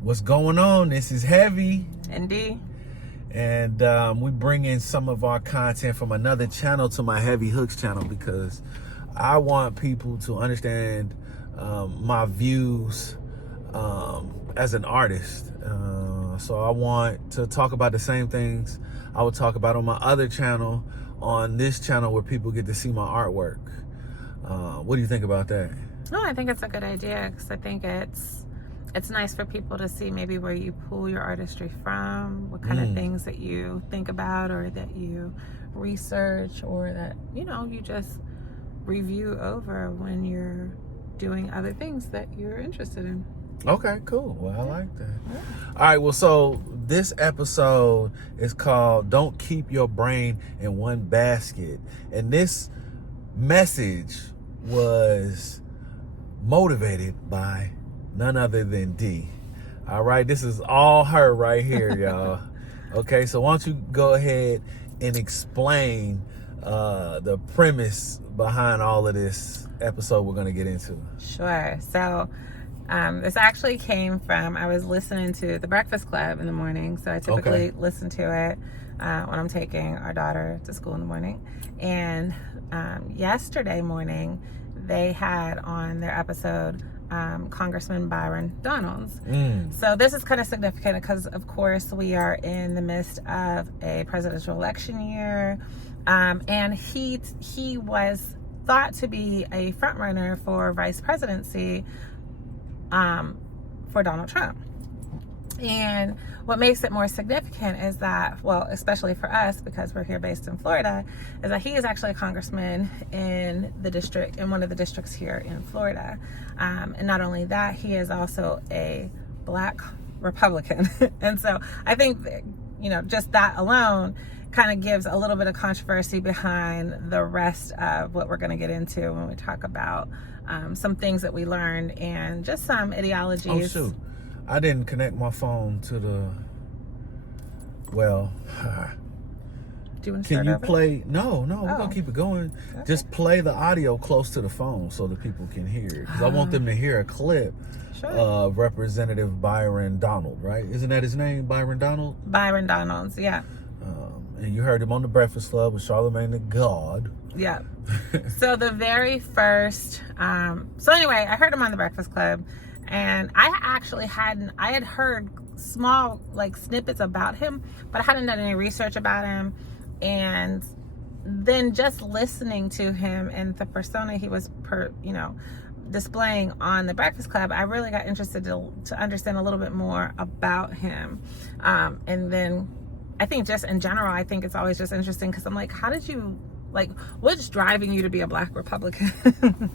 What's going on? This is Heavy. Indeed. And we bring in some of our content from another channel to my Heavy Hooks channel because I want people to understand my views as an artist. So I want to talk about the same things I would talk about on my other channel, on this channel where people get to see my artwork. What do you think about that? No, I think it's a good idea because I think it's nice for people to see maybe where you pull your artistry from, what kind of things that you think about or that you research or that, you just review over when you're doing other things that you're interested in. Okay, cool. Well, I like that. Yeah. All right, well, so this episode is called Don't Keep Your Brain in One Basket. And this message was motivated by none other than D. All right, this is all her right here, y'all. Okay, so why don't you go ahead and explain the premise behind all of this episode we're going to get into. Sure. So this actually came from, I was listening to The Breakfast Club in the morning. So I typically listen to it when I'm taking our daughter to school in the morning. And yesterday morning, they had on their episode Congressman Byron Donald. So this is kind of significant because, of course, we are in the midst of a presidential election year. And he was thought to be a front runner for vice presidency for Donald Trump. And what makes it more significant is that, well, especially for us, because we're here based in Florida, is that he is actually a congressman in the district, in one of the districts here in Florida. And not only that, he is also a Black Republican. And so I think, just that alone kind of gives a little bit of controversy behind the rest of what we're going to get into when we talk about some things that we learned and just some ideologies. Oh, shoot. I didn't connect my phone to the, well, do you want to can start you over? play? No, we're going to keep it going. Okay. Just play the audio close to the phone so that people can hear it. Because I want them to hear a clip of Representative Byron Donald, right? Isn't that his name, Byron Donald? Byron Donald, yeah. And you heard him on The Breakfast Club with Charlamagne the God. Yeah. So the very first, so anyway, I heard him on The Breakfast Club. And I had heard small snippets about him, but I hadn't done any research about him. And then just listening to him and the persona he was displaying on The Breakfast Club, I really got interested to understand a little bit more about him. And then I think just in general, I think it's always just interesting because I'm like, how did you, what's driving you to be a Black Republican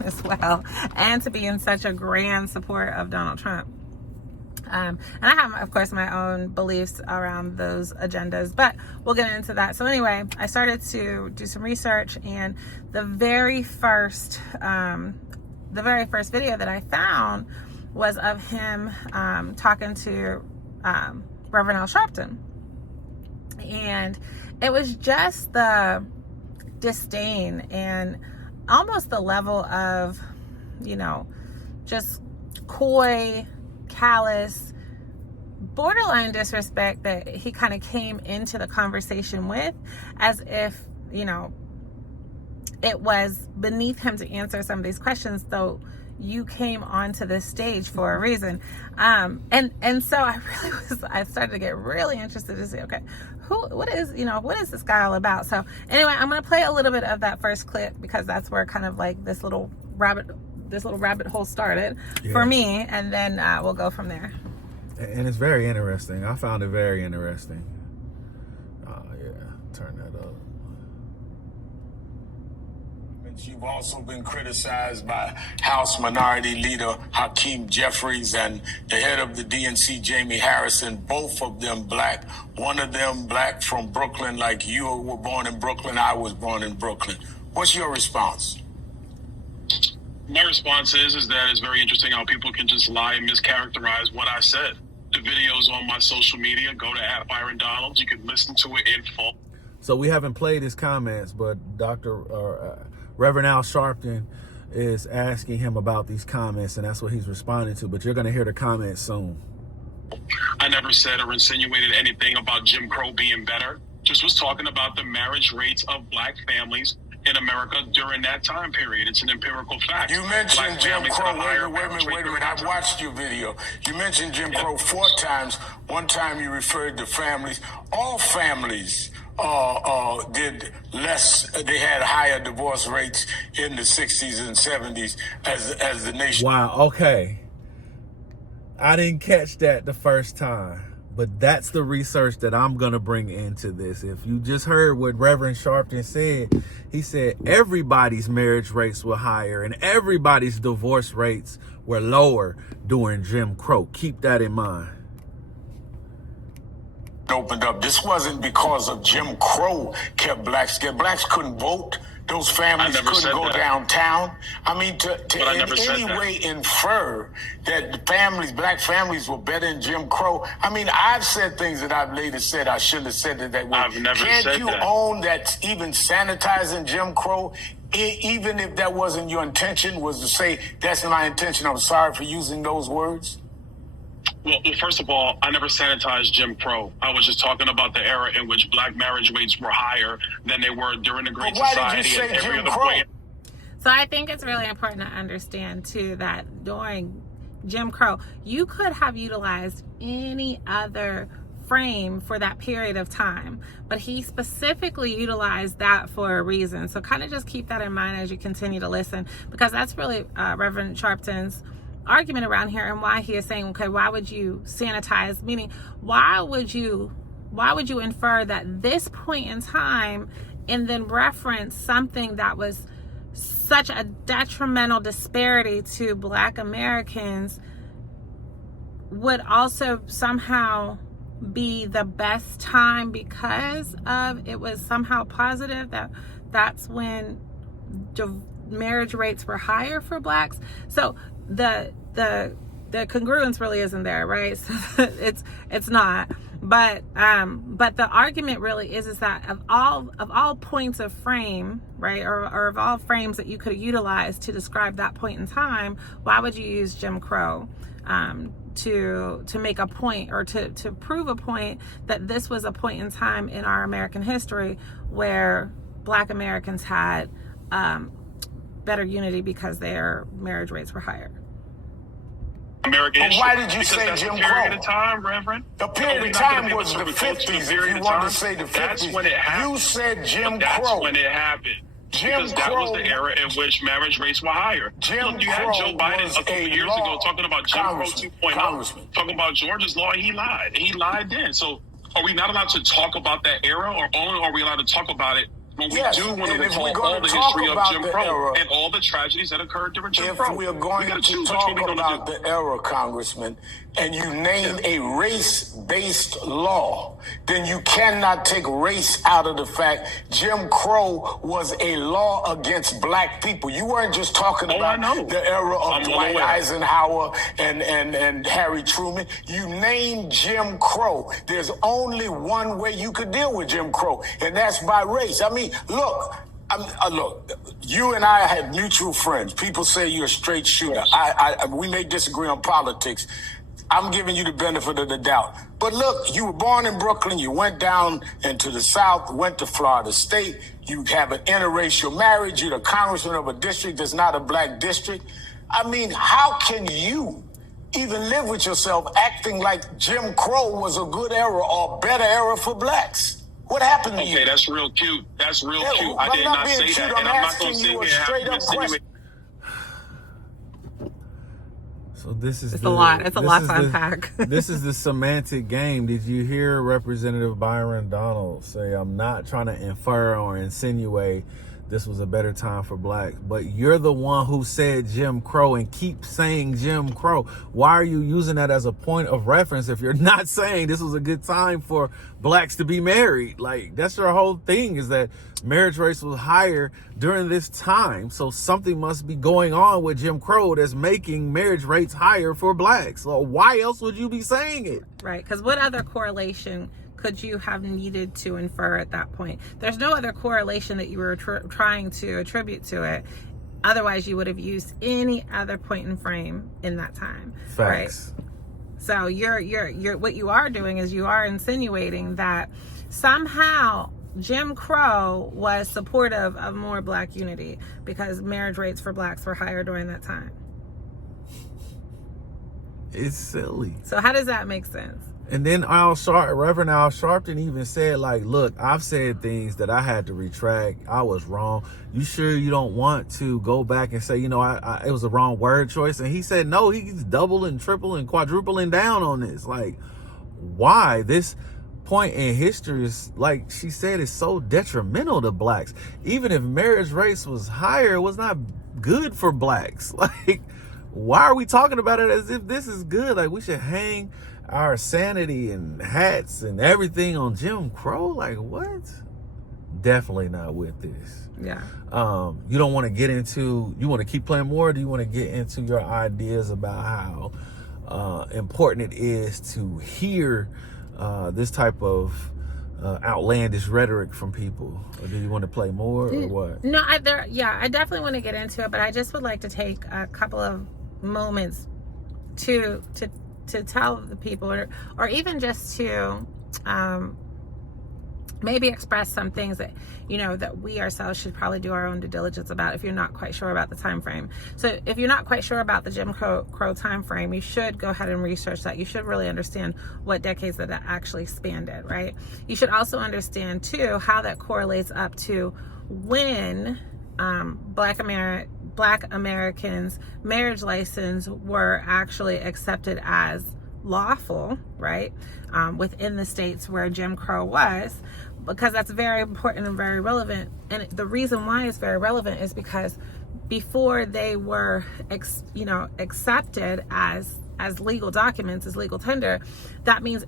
as well, and to be in such a grand support of Donald Trump? And I have, of course, my own beliefs around those agendas, but we'll get into that. So anyway, I started to do some research, and the very first video that I found was of him talking to Reverend Al Sharpton, and it was just the disdain and almost the level of, just coy, callous, borderline disrespect that he kind of came into the conversation with, as if, it was beneath him to answer some of these questions, though you came onto this stage for a reason. And so I started to get really interested to see, okay, what is this guy all about? So anyway, I'm going to play a little bit of that first clip because that's where kind of this little rabbit hole started for me. And then we'll go from there. And it's very interesting. I found it very interesting. Turn that up. You've also been criticized by House Minority Leader Hakeem Jeffries and the head of the DNC, Jamie Harrison, both of them Black. One of them Black from Brooklyn, like you were born in Brooklyn, I was born in Brooklyn. What's your response? My response is that it's very interesting how people can just lie and mischaracterize what I said. The video's on my social media. Go to @Byron Donald. You can listen to it in full. So we haven't played his comments, but Reverend Al Sharpton is asking him about these comments, and that's what he's responding to. But you're going to hear the comments soon. I never said or insinuated anything about Jim Crow being better. Just was talking about the marriage rates of black families in America during that time period. It's an empirical fact. You mentioned Black Jim families Crow. have a higher Wait a marriage rate minute. during that I've time. watched your video. You mentioned Jim Crow 4 times. One time you referred to families. All families did less. They had higher divorce rates in the 60s and 70s as the nation. Wow, okay. I didn't catch that the first time, but that's the research that I'm going to bring into this. If you just heard what Reverend Sharpton said, he said everybody's marriage rates were higher and everybody's divorce rates were lower during Jim Crow. Keep that in mind. Opened up. This wasn't because of Jim Crow kept blacks scared. Blacks couldn't vote. Those families couldn't go downtown. I mean, to in any way infer that the families, black families, were better than Jim Crow. I mean, I've said things that I've later said I shouldn't have said it that way. I've never Can't said you that. own that even sanitizing Jim Crow, even if that wasn't your intention, was to say, that's my intention, I'm sorry for using those words? Well, first of all, I never sanitized Jim Crow. I was just talking about the era in which black marriage rates were higher than they were during the Great Why Society did you say and every Jim other Crow? point. So I think it's really important to understand too that during Jim Crow, you could have utilized any other frame for that period of time, but he specifically utilized that for a reason. So kind of just keep that in mind as you continue to listen, because that's really Reverend Sharpton's argument around here, and why he is saying, okay, why would you sanitize, meaning why would you infer that this point in time and then reference something that was such a detrimental disparity to black Americans would also somehow be the best time because of it was somehow positive, that's when marriage rates were higher for blacks. So the congruence really isn't there, right? So it's not. But the argument really is that of all points of frame, right, or of all frames that you could utilize to describe that point in time, why would you use Jim Crow to make a point or to prove a point that this was a point in time in our American history where black Americans had better unity because their marriage rates were higher? American But why did you say that's Jim a period Crow? of time, Reverend. The period of time was the 50s. If you want to say the 50s, that's when it happened. You said Jim That's Crow. when it happened. Jim Because that was Crow. the era in which marriage rates were higher. Jim Look, you had Crow Joe Biden was a couple a years law- ago talking about Jim Crow 2.0, Congressman. talking about Georgia's law. He lied. He lied then. So are we not allowed to talk about that era, or only are we allowed to talk about it when we Yes, do want and to if recall we're gonna all the talk history of about Jim the Crow era- and all the tragedies that occurred during Jim If Crow? we are going gotta to choose which talk one we gonna about do. the era, Congressman, and you name a race-based law, then you cannot take race out of the fact Jim Crow was a law against black people. You weren't just talking I about know. the era of I'm well Dwight aware. Eisenhower and Harry Truman. You named Jim Crow. There's only one way you could deal with Jim Crow, and that's by race. I mean, look, you and I had mutual friends. People say you're a straight shooter. We may disagree on politics. I'm giving you the benefit of the doubt. But look, you were born in Brooklyn. You went down into the South, went to Florida State. You have an interracial marriage. You're the congressman of a district that's not a black district. I mean, how can you even live with yourself acting like Jim Crow was a good era or better era for blacks? What happened to you? Okay, that's real cute. That's real Yeah, cute. I'm I did not not being say cute. that, I'm and I'm not going to asking sit you a here and straight up insinuate. So this is It's a lot. It's a lot to unpack. This is the semantic game. Did you hear Representative Byron Donald say, I'm not trying to infer or insinuate this was a better time for blacks, but you're the one who said Jim Crow and keep saying Jim Crow. Why are you using that as a point of reference if you're not saying this was a good time for blacks to be married? Like, that's your whole thing, is that marriage rates was higher during this time. So something must be going on with Jim Crow that's making marriage rates higher for blacks. So why else would you be saying it? Right, because what other correlation could you have needed to infer at that point? There's no other correlation that you were trying to attribute to it. Otherwise, you would have used any other point in frame in that time. Facts. Right? So you're what you are doing is you are insinuating that somehow Jim Crow was supportive of more black unity because marriage rates for blacks were higher during that time. It's silly. So how does that make sense? And then Reverend Al Sharpton even said, like, look, I've said things that I had to retract. I was wrong. You sure you don't want to go back and say, you know, it was the wrong word choice? And he said, no, he's doubling, tripling, quadrupling down on this. Like, why? This point in history is, like she said, is so detrimental to blacks. Even if marriage rates was higher, it was not good for blacks. Like, why are we talking about it as if this is good? Like, we should hang our sanity and hats and everything on Jim Crow? Like, what? Definitely not with this. Yeah. You don't want to get into, you want to keep playing more, or do you want to get into your ideas about how important it is to hear this type of outlandish rhetoric from people? Or do you want to play more, or what? No, I definitely want to get into it, but I just would like to take a couple of moments to tell the people, or even just to maybe express some things that, you know, that we ourselves should probably do our own due diligence about if you're not quite sure about the time frame. So if you're not quite sure about the Jim Crow time frame, you should go ahead and research that. You should really understand what decades that actually spanned it, right? You should also understand too how that correlates up to when Black Americans' marriage license were actually accepted as lawful, right? Within the states where Jim Crow was, because that's very important and very relevant. And the reason why it's very relevant is because before they were, accepted as legal documents, as legal tender, that means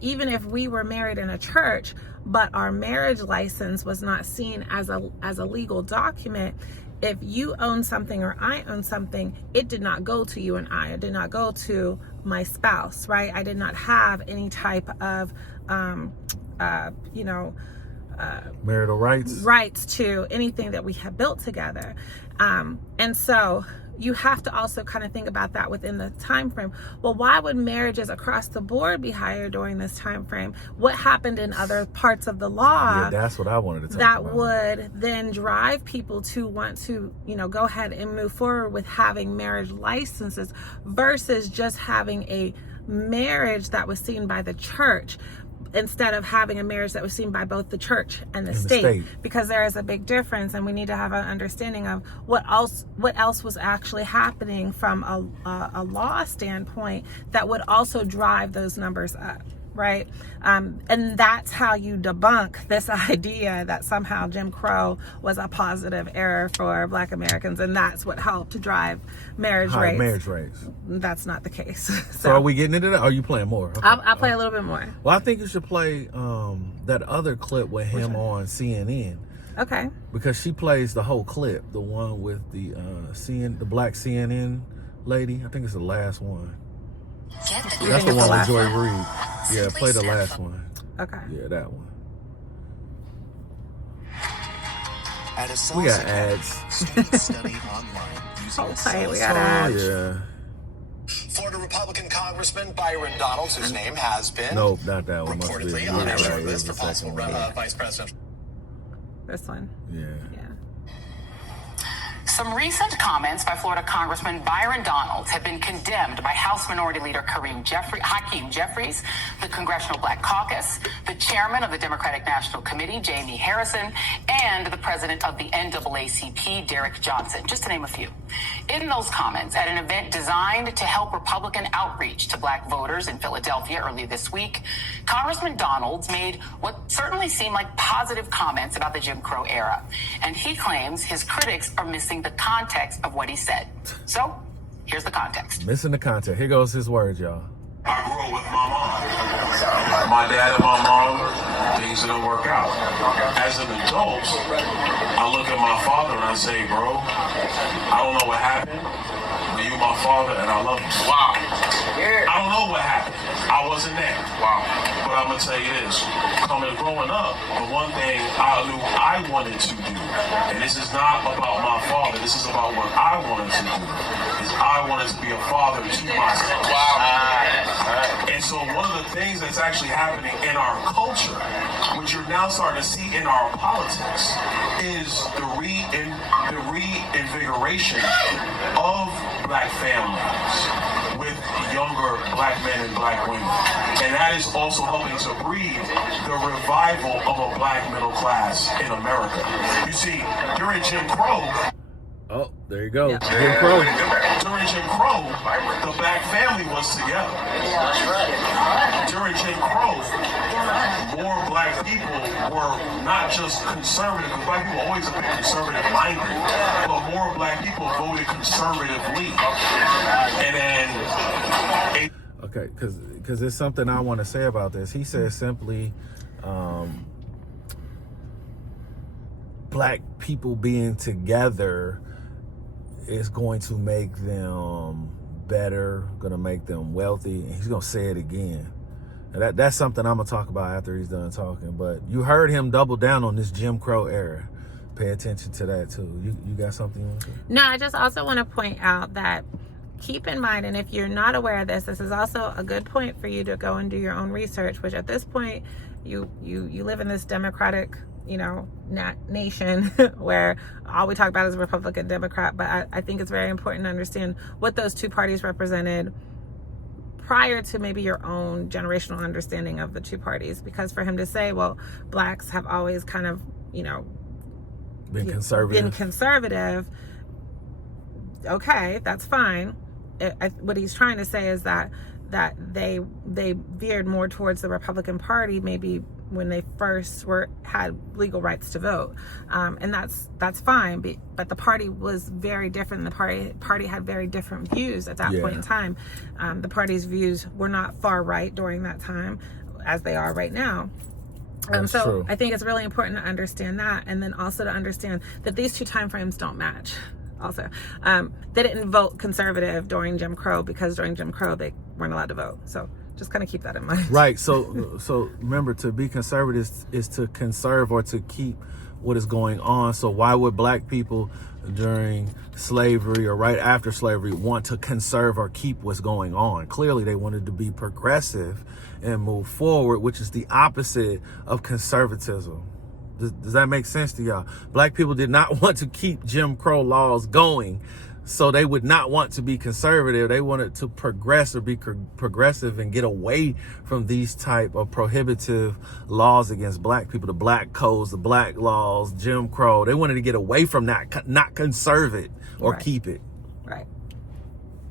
even if we were married in a church, but our marriage license was not seen as a legal document, if you own something or I own something, it did not go to you and I. It did not go to my spouse, right? I did not have any type of, marital rights to anything that we have built together. And so you have to also kind of think about that within the time frame. Well, why would marriages across the board be higher during this time frame? What happened in other parts of the law? Yeah, that's what I wanted to talk that about. Would then drive people to want to, go ahead and move forward with having marriage licenses versus just having a marriage that was seen by the church, instead of having a marriage that was seen by both the church and the state, because there is a big difference, and we need to have an understanding of what else was actually happening from a law standpoint that would also drive those numbers up, right? And that's how you debunk this idea that somehow Jim Crow was a positive era for Black Americans, and that's what helped to drive marriage rates. That's not the case. So are we getting into that? Or are you playing more? Okay. I'll play a little bit more. Well, I think you should play that other clip with him on CNN. Okay. Because she plays the whole clip, the one with the black CNN lady. I think it's the last one. That's the one with Joy Reid. Yeah, play the last one. Okay. Yeah, that one. We got ads. Okay, we got ads. Yeah. Florida Republican Congressman Byron Donald, whose name has been nope, not that one. Reportedly on a short list for possible vice president. This one. Yeah. Some recent comments by Florida Congressman Byron Donald have been condemned by House Minority Leader Hakeem Jeffries, the Congressional Black Caucus, the chairman of the Democratic National Committee, Jamie Harrison, and the president of the NAACP, Derek Johnson, just to name a few. In those comments, at an event designed to help Republican outreach to Black voters in Philadelphia earlier this week, Congressman Donald made what certainly seemed like positive comments about the Jim Crow era, and he claims his critics are missing the context of what he said. So, here's the context. Missing the context. Here goes his words, y'all. I grew up with my mom. My dad and my mom, things didn't work out. As an adult, I look at my father and I say, bro, I don't know what happened, but you my father and I love you. Wow. I don't know what happened. I wasn't there. Wow. But I'm going to tell you this. Growing up, the one thing I knew I wanted to do, and this is not about my father, this is about what I wanted to do, is I wanted to be a father to myself. Wow. things that's actually happening in our culture, which you're now starting to see in our politics, is the reinvigoration of black families with younger black men and black women. And that is also helping to breed the revival of a black middle class in America. You see, during Jim Crow, Oh, there you go. Yeah. Jim Crow. during Jim Crow, the black family was together. During Jim Crow, more black people were not just conservative, because black people always have been conservative minded, but more black people voted conservatively. And then Okay, because there's something I want to say about this. He says simply, black people being together is going to make them better, going to make them wealthy. And he's going to say it again. And that's something I'm going to talk about after he's done talking. But you heard him double down on this Jim Crow era. Pay attention to that, too. You got something you want to say? No, I just also want to point out that keep in mind, and if you're not aware of this is also a good point for you to go and do your own research, which at this point, you live in this democratic, nation where all we talk about is Republican, Democrat, but I think it's very important to understand what those two parties represented prior to maybe your own generational understanding of the two parties. Because for him to say, well, blacks have always kind of, Been conservative. Okay, that's fine. What he's trying to say is that they veered more towards the Republican Party maybe when they first had legal rights to vote, and that's fine. But the party was very different. The party had very different views at that point in time. The party's views were not far right during that time, as they are right now. So true. I think it's really important to understand that, and then also to understand that these two time frames don't match. Also, they didn't vote conservative during Jim Crow because during Jim Crow they weren't allowed to vote. So just kind of keep that in mind. Right. So remember, to be conservative is to conserve or to keep what is going on. So why would black people during slavery or right after slavery want to conserve or keep what's going on? Clearly, they wanted to be progressive and move forward, which is the opposite of conservatism. Does that make sense to y'all? Black people did not want to keep Jim Crow laws going, so they would not want to be conservative. They wanted to progress or be progressive and get away from these type of prohibitive laws against black people, the black codes, the black laws, Jim Crow. They wanted to get away from that, not conserve it or keep it. Right.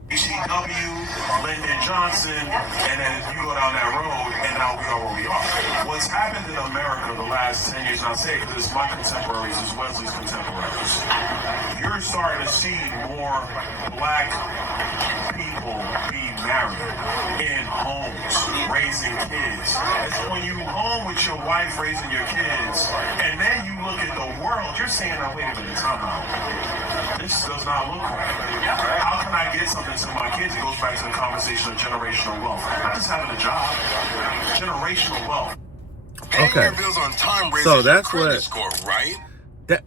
HCW, Lyndon Johnson, and then you go down that road, and now we are where we are. What's happened in America the last 10 years, and I'll say it because it's my contemporaries as Wesley's contemporaries, you're starting to see more black people be married in homes, raising kids. It's when you home with your wife raising your kids, and then you look at the world, you're saying, oh, wait a minute, time out. This does not look right. How can I get something to my kids? It goes back to the conversation of generational wealth. Not just having a job, generational wealth. Okay. Bills on time so that's what. Score, right? That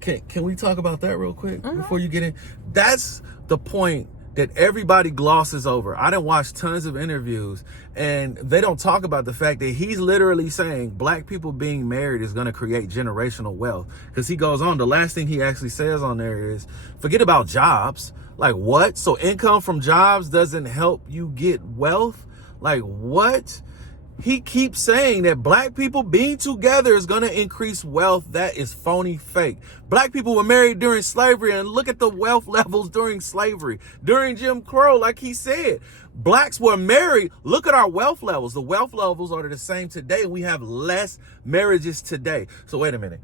can we talk about that real quick before you get in? That's the point that everybody glosses over. I done watched tons of interviews, and they don't talk about the fact that he's literally saying black people being married is going to create generational wealth. Because he goes on, the last thing he actually says on there is, forget about jobs. Like, what? So income from jobs doesn't help you get wealth? Like, what? He keeps saying that black people being together is going to increase wealth. That is phony, fake. Black people were married during slavery, and look at the wealth levels during slavery. During Jim Crow, like he said, blacks were married. Look at our wealth levels. The wealth levels are the same today. We have less marriages today. So wait a minute.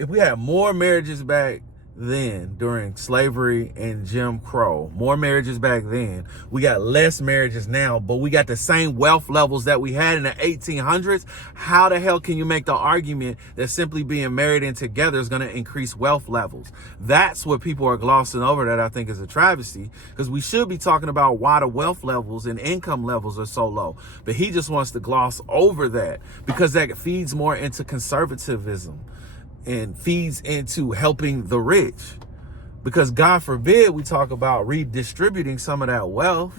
If we had more marriages back then during slavery and Jim Crow, more marriages back then, we got less marriages now, but we got the same wealth levels that we had in the 1800s. How the hell can you make the argument that simply being married and together is going to increase wealth levels? That's what people are glossing over, that I think is a travesty, because we should be talking about why the wealth levels and income levels are so low. But he just wants to gloss over that because that feeds more into conservatism and feeds into helping the rich. Because God forbid we talk about redistributing some of that wealth.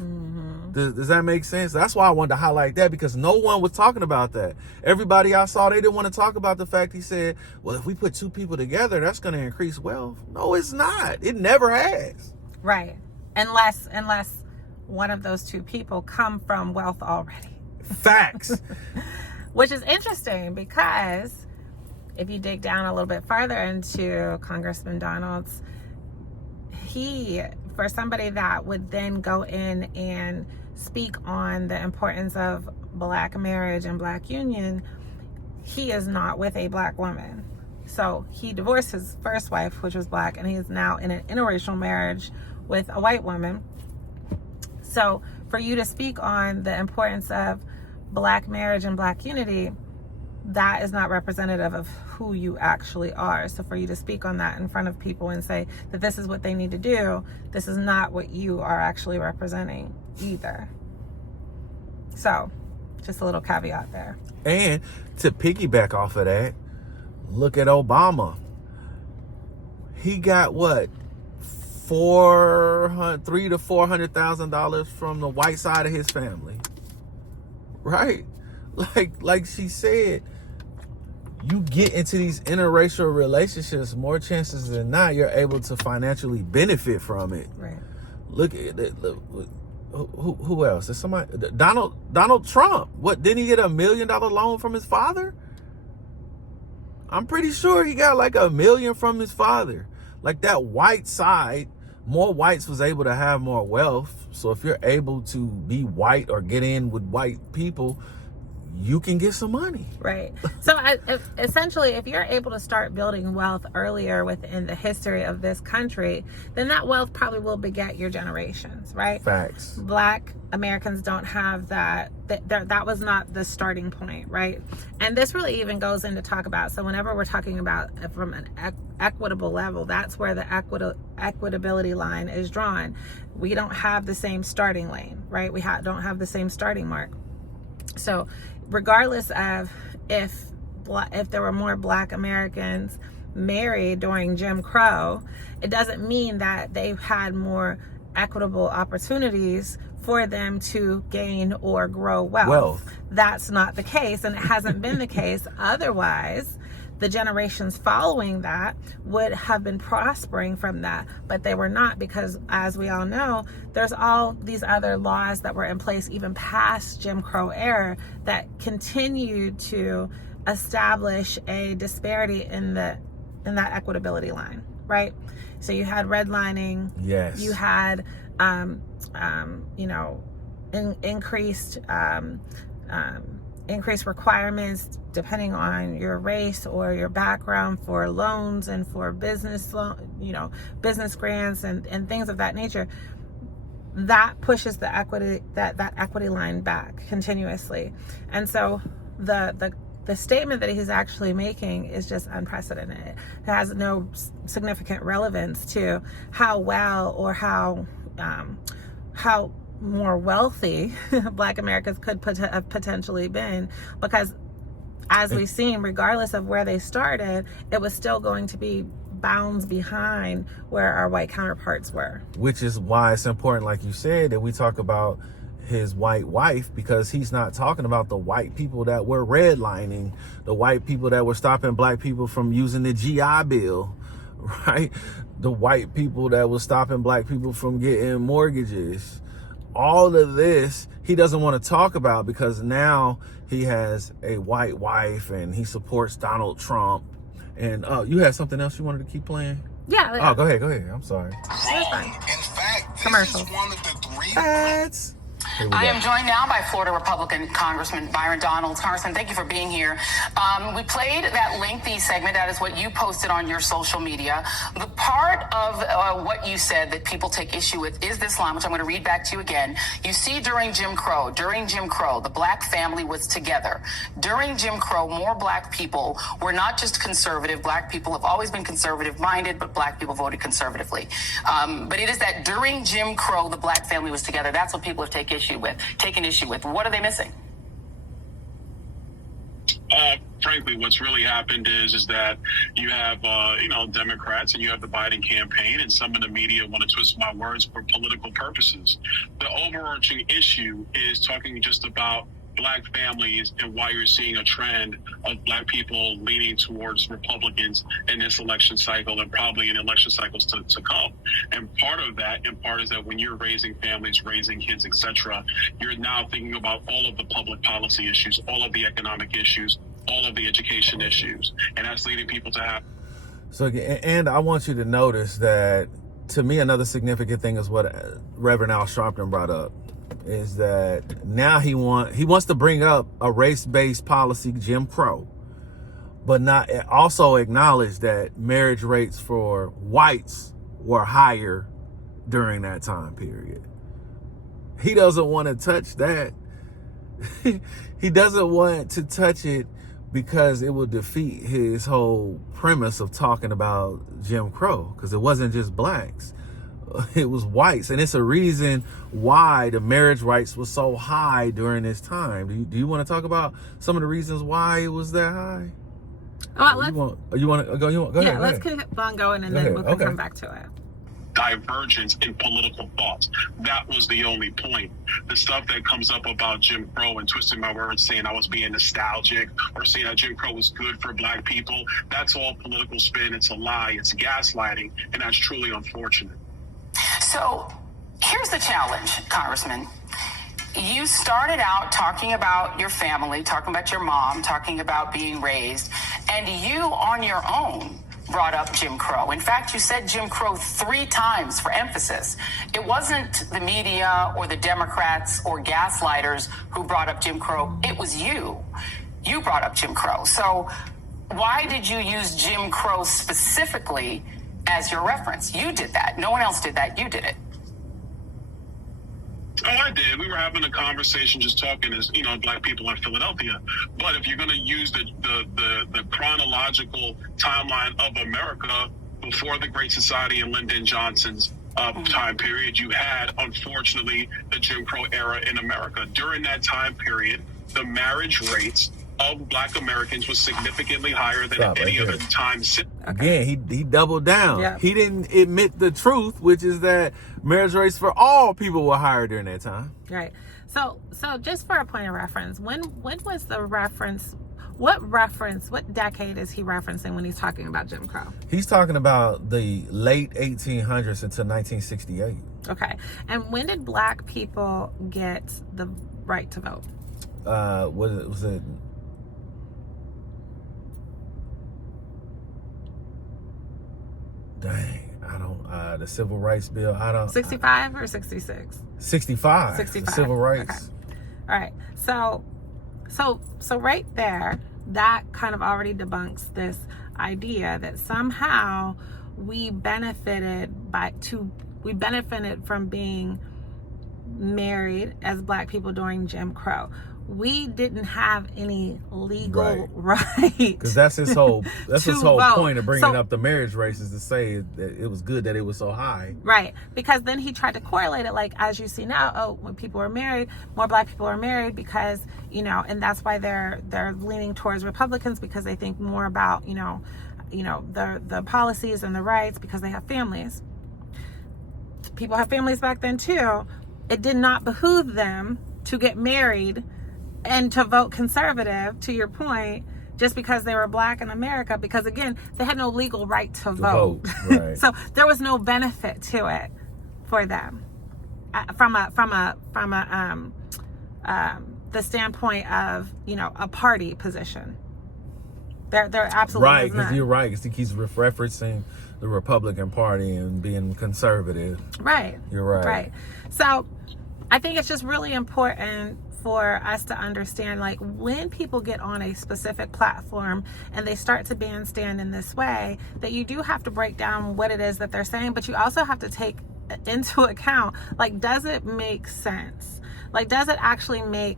Does that make sense? That's why I wanted to highlight that, because no one was talking about that. Everybody I saw, they didn't want to talk about the fact he said, well, if we put two people together, that's going to increase wealth. No, it's not. It never has. Right. Unless one of those two people come from wealth already. Facts. Which is interesting, because if you dig down a little bit farther into Congressman Donald's, for somebody that would then go in and speak on the importance of black marriage and black union, he is not with a black woman. So he divorced his first wife, which was black, and he is now in an interracial marriage with a white woman. So for you to speak on the importance of black marriage and black unity, that is not representative of who you actually are. So for you to speak on that in front of people and say that this is what they need to do, this is not what you are actually representing either. So just a little caveat there. And to piggyback off of that, look at Obama. He got what? $300,000 to $400,000 from the white side of his family. Right? Like she said, you get into these interracial relationships, more chances than not, you're able to financially benefit from it. Right. Look at it. Who else? There's somebody. Donald Trump. What, didn't he get $1 million loan from his father? I'm pretty sure he got like $1 million from his father. Like that white side, more whites was able to have more wealth. So if you're able to be white or get in with white people, you can get some money. Right. So essentially, if you're able to start building wealth earlier within the history of this country, then that wealth probably will beget your generations, right? Facts. Black Americans don't have that. That was not the starting point, right? And this really even goes into talk about, so whenever we're talking about from an equitable level, that's where the equitability line is drawn. We don't have the same starting lane, right? We don't have the same starting mark. So regardless of if there were more black Americans married during Jim Crow, it doesn't mean that they had more equitable opportunities for them to gain or grow wealth. That's not the case, and it hasn't been the case. Otherwise, the generations following that would have been prospering from that, but they were not, because as we all know, there's all these other laws that were in place even past Jim Crow era that continued to establish a disparity in that equitability line, right? So you had redlining. Yes. You had increased requirements depending on your race or your background for loans and for business grants and things of that nature. That pushes the equity that equity line back continuously. And so the statement that he's actually making is just unprecedented. It has no significant relevance to how well or how more wealthy black Americans could have potentially been, because as we've seen, regardless of where they started, it was still going to be bounds behind where our white counterparts were. Which is why it's important, like you said, that we talk about his white wife, because he's not talking about the white people that were redlining, the white people that were stopping black people from using the GI Bill, right? The white people that were stopping black people from getting mortgages. All of this he doesn't want to talk about, because now he has a white wife and he supports Donald Trump. And you had something else you wanted to keep playing? Yeah. Oh, go ahead. I'm sorry. That's fine. In fact, Commercial. this is one of the three. Ads. I am joined now by Florida Republican Congressman Byron Donald. Congressman, thank you for being here. We played that lengthy segment. That is what you posted on your social media. The part of what you said that people take issue with is this line, which I'm going to read back to you again. You see, during Jim Crow, the black family was together. During Jim Crow, more black people were not just conservative. Black people have always been conservative-minded, but black people voted conservatively. But it is that during Jim Crow, the black family was together. That's what people have taken issue with. What are they missing? Frankly, what's really happened is that you have, Democrats and you have the Biden campaign, and some of the media want to twist my words for political purposes. The overarching issue is talking just about Black families and why you're seeing a trend of Black people leaning towards Republicans in this election cycle and probably in election cycles to come. And part of that, is that when you're raising families, raising kids, etc., you're now thinking about all of the public policy issues, all of the economic issues, all of the education issues, and that's leading people to have. So, and I want you to notice that, to me, another significant thing is what Reverend Al Sharpton brought up, is that now he wants to bring up a race-based policy, Jim Crow, but not also acknowledge that marriage rates for whites were higher during that time period. He doesn't want to touch that. He doesn't want to touch it because it will defeat his whole premise of talking about Jim Crow, because it wasn't just blacks. It was whites, and it's a reason why the marriage rates was so high during this time. Do you want to talk about some of the reasons why it was that high? You want to go? Go ahead. Let's keep on going, and then we can come back to it. Divergence in political thoughts. That was the only point. The stuff that comes up about Jim Crow and twisting my words, saying I was being nostalgic or saying that Jim Crow was good for Black people, that's all political spin. It's a lie. It's gaslighting, and that's truly unfortunate. So here's the challenge, Congressman. You started out talking about your family, talking about your mom, talking about being raised, and you on your own brought up Jim Crow. In fact, you said Jim Crow 3 times for emphasis. It wasn't the media or the Democrats or gaslighters who brought up Jim Crow. It was you. You brought up Jim Crow. So why did you use Jim Crow specifically as your reference? You did that. No one else did that. You did it. Oh, I did. We were having a conversation, just talking as, Black people in Philadelphia. But if you're going to use the chronological timeline of America before the Great Society and Lyndon Johnson's time period, you had, unfortunately, the Jim Crow era in America. During that time period, the marriage rates of Black Americans was significantly higher than any other time since. Again, he doubled down. Yeah. He didn't admit the truth, which is that marriage rates for all people were higher during that time. Right. So just for a point of reference, when was the reference? What decade is he referencing when he's talking about Jim Crow? He's talking about the late 1800s until 1968. Okay. And when did Black people get the right to vote? Was it? Dang, I don't. The Civil Rights Bill. 65 or 66? 65. 65. The Civil Rights. Okay. All right. So right there, that kind of already debunks this idea that somehow we benefited from being married as Black people during Jim Crow. We didn't have any legal right. Because that's his whole vote. point of bringing up the marriage rates, is to say that it was good that it was so high. Right. Because then he tried to correlate it, like, as you see now, when people are married, more Black people are married because, and that's why they're leaning towards Republicans, because they think more about, the policies and the rights, because they have families. People have families back then too. It did not behoove them to get married and to vote conservative, to your point, just because they were Black in America, because again, they had no legal right to vote. Right. So there was no benefit to it for them from the standpoint of, a party position. There absolutely right, was none. Because you're right. Because he keeps referencing the Republican Party and being conservative. Right. You're right. Right. So I think it's just really important for us to understand, like, when people get on a specific platform and they start to bandstand in this way, that you do have to break down what it is that they're saying, but you also have to take into account, like, does it make sense? Like, does it actually make,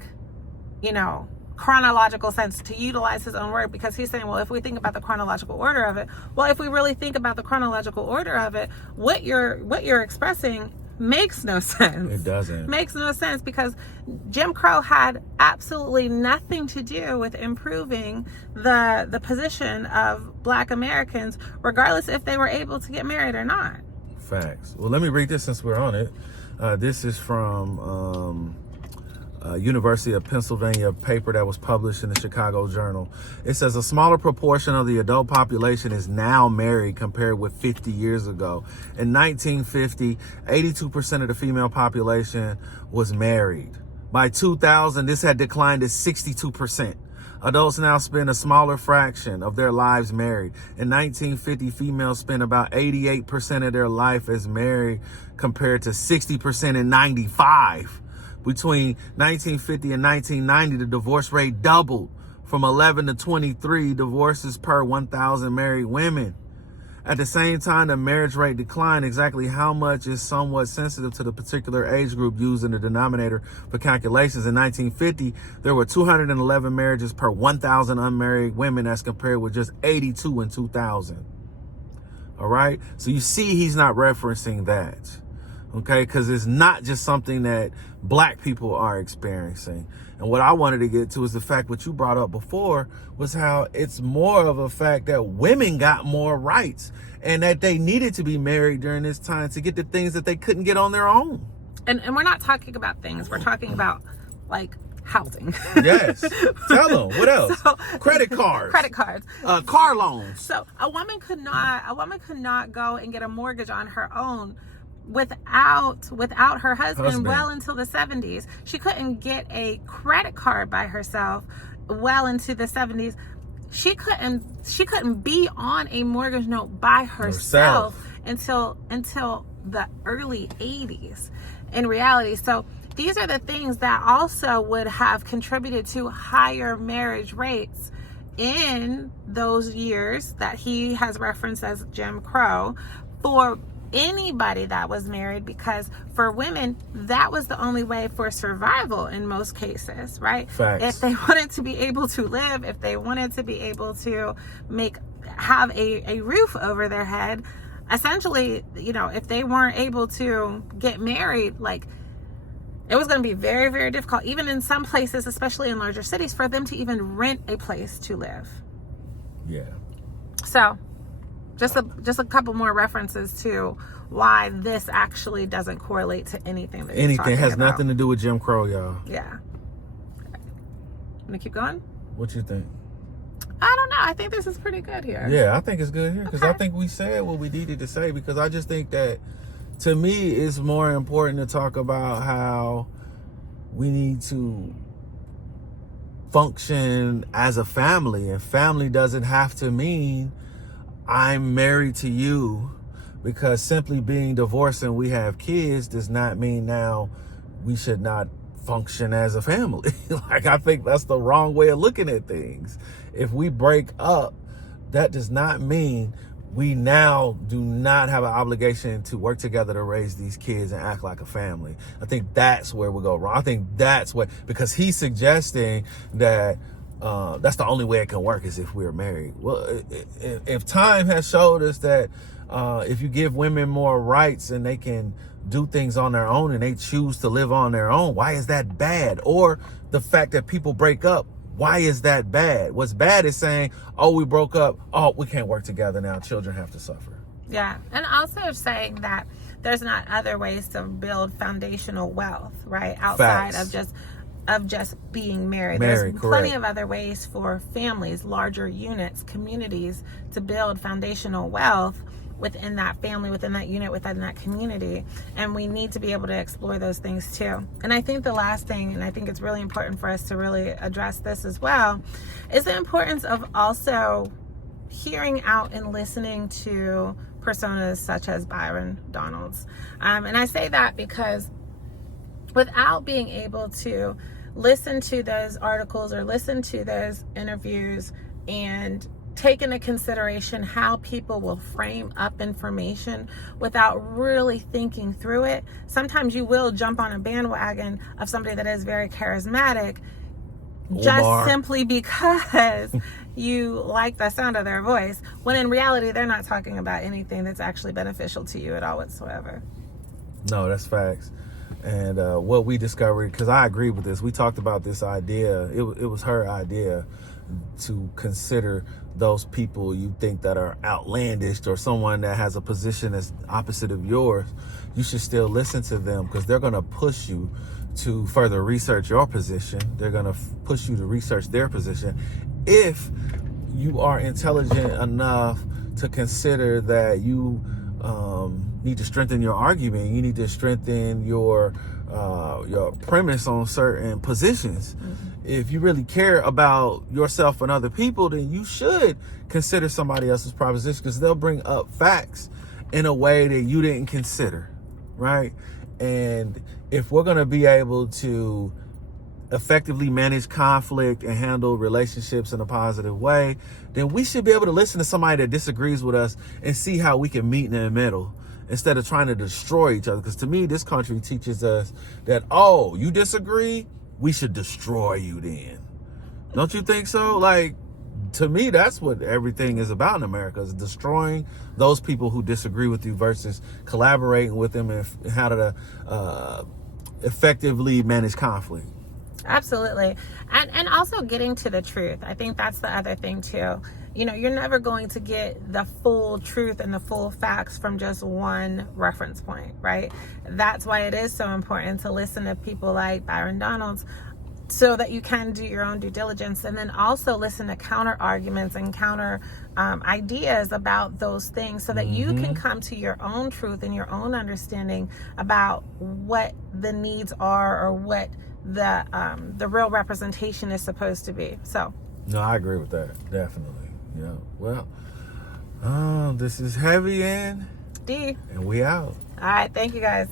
chronological sense, to utilize his own word? Because he's saying, well, if we think about the chronological order of it, well, if we really think about the chronological order of it, what you're expressing makes no sense. It doesn't. Makes no sense, because Jim Crow had absolutely nothing to do with improving the position of Black Americans, regardless if they were able to get married or not. Facts. Well, let me read this since we're on it. This is from University of Pennsylvania paper that was published in the Chicago Journal. It says a smaller proportion of the adult population is now married compared with 50 years ago. In 1950, 82% of the female population was married. By 2000, this had declined to 62%. Adults now spend a smaller fraction of their lives married. In 1950, females spent about 88% of their life as married compared to 60% in 95. Between 1950 and 1990, the divorce rate doubled from 11 to 23 divorces per 1,000 married women. At the same time, the marriage rate declined. Exactly how much is somewhat sensitive to the particular age group used in the denominator for calculations. In 1950, there were 211 marriages per 1,000 unmarried women as compared with just 82 in 2000. All right? So you see he's not referencing that. Okay, because it's not just something that Black people are experiencing. And what I wanted to get to is the fact what you brought up before was how it's more of a fact that women got more rights and that they needed to be married during this time to get the things that they couldn't get on their own. And we're not talking about things. We're talking about, like, housing. Yes. Tell them. What else? So, credit cards. Car loans. So a woman could not go and get a mortgage on her own without her husband well until the 70s. She couldn't get a credit card by herself well into the 70s. She couldn't be on a mortgage note by herself until the early 80s in reality. So these are the things that also would have contributed to higher marriage rates in those years that he has referenced as Jim Crow for anybody that was married, because for women that was the only way for survival in most cases, right? Facts. If they wanted to be able to live, if they wanted to be able to have a roof over their head, essentially, you know, if they weren't able to get married, like, it was going to be very, very difficult, even in some places, especially in larger cities, for them to even rent a place to live. Yeah. So just a couple more references to why this actually doesn't correlate to anything that Anything has about. nothing to do with Jim Crow, y'all. Yeah. Gonna keep going? What you think? I don't know. I think this is pretty good here. Yeah, I think it's good here because Okay. I think we said what we needed to say, because I just think that, to me, it's more important to talk about how we need to function as a family, and family doesn't have to mean I'm married to you, because simply being divorced and we have kids does not mean now we should not function as a family. Like, I think that's the wrong way of looking at things. If we break up, that does not mean we now do not have an obligation to work together to raise these kids and act like a family. I think that's where we go wrong. I think that's what, because he's suggesting that that's the only way it can work is if we're married. Well, if time has showed us that if you give women more rights and they can do things on their own and they choose to live on their own, why is that bad? Or the fact that people break up, why is that bad? What's bad is saying, oh, we broke up, oh, we can't work together now, children have to suffer. Yeah, and also saying that there's not other ways to build foundational wealth, right? Outside Facts. of just being married. Married, There's plenty correct. of other ways for families, larger units, communities to build foundational wealth within that family, within that unit, within that community. And we need to be able to explore those things too. And I think the last thing, and I think it's really important for us to really address this as well, is the importance of also hearing out and listening to personas such as Byron Donald's. And I say that because without being able to listen to those articles or listen to those interviews and take into consideration how people will frame up information without really thinking through it, sometimes you will jump on a bandwagon of somebody that is very charismatic just simply because you like the sound of their voice, when in reality they're not talking about anything that's actually beneficial to you at all whatsoever. No, that's facts. And what we discovered, because I agree with this, we talked about this idea. It was her idea to consider those people you think that are outlandish or someone that has a position that's opposite of yours. You should still listen to them because they're going to push you to further research your position. They're going to push you to research their position. If you are intelligent enough to consider that you need to strengthen your argument, you need to strengthen your premise on certain positions. If you really care about yourself and other people, then you should consider somebody else's proposition because they'll bring up facts in a way that you didn't consider, right? And if we're going to be able to effectively manage conflict and handle relationships in a positive way, then we should be able to listen to somebody that disagrees with us and see how we can meet in the middle instead of trying to destroy each other. Because to me, this country teaches us that, oh, you disagree, we should destroy you then. Don't you think so? Like, to me, that's what everything is about in America, is destroying those people who disagree with you versus collaborating with them and how to effectively manage conflict. Absolutely. And also getting to the truth. I think that's the other thing too. You know, you're never going to get the full truth and the full facts from just one reference point, right? That's why it is so important to listen to people like Byron Donald so that you can do your own due diligence, and then also listen to counter arguments and counter ideas about those things so that you can come to your own truth and your own understanding about what the needs are or what the real representation is supposed to be. So no, I agree with that, definitely. Yeah. Well, this is Heavy and D, we out. all right, thank you guys.